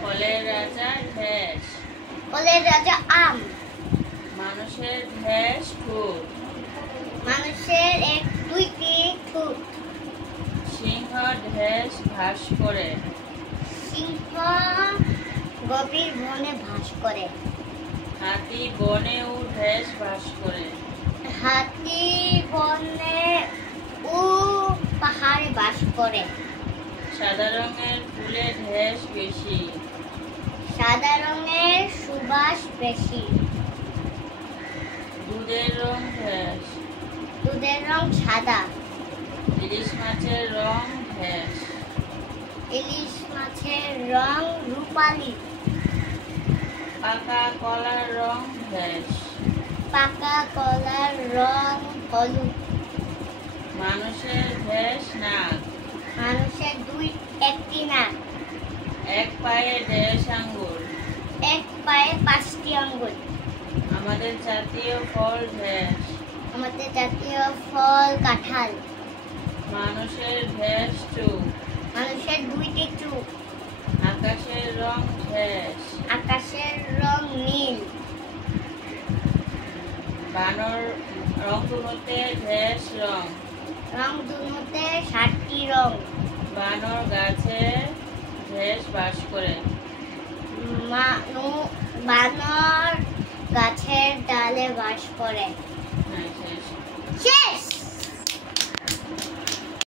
ফলের রাজা ঢেস। ফলের রাজা আম। মানুষের ঢেস ঠোঁট। মানুষের এক দুইটি ঠোঁট। সিংহ ঢেস ভাস করে। সিংহ গভীর বনে বাস করে। হাতি বনেও ঢেস বাস করে। হাতি বনে ও পাহাড়ে বাস করে। সাদা রঙের ফুলে ঢেস বেশি। সাদা রঙের সুবাস বেশি। দুধের রং ঢেস। দুধের রং সাদা। ইলিশ মাছের রং ঢেস। ইলিশ মাছের রং রূপালি। পাকা কলার রং ঢেস। পাকা কলার রং হলুদ। মানুষের ঢেস নাক। মানুষের একটি নাক। এক পায়ে ঢেস আঙ্গুর। এক পায়ে 5টি আঙ্গুল। আমাদের জাতীয় ফল ঢেস। আমাদের জাতীয় ফল কাঁঠাল। মানুষের ঢেস চোখ। মানুষের 2টি চোখ। আকাশের রং ঢেস। আকাশের রং নীল। বানর রংধনুতে ঢেস রং। রংধনুতে 7টি রং। বানর গাছে ঢেস বাস করে। বানর গাছের ডালে বাস করে। হ্যাঁ, শেষ। শেষ।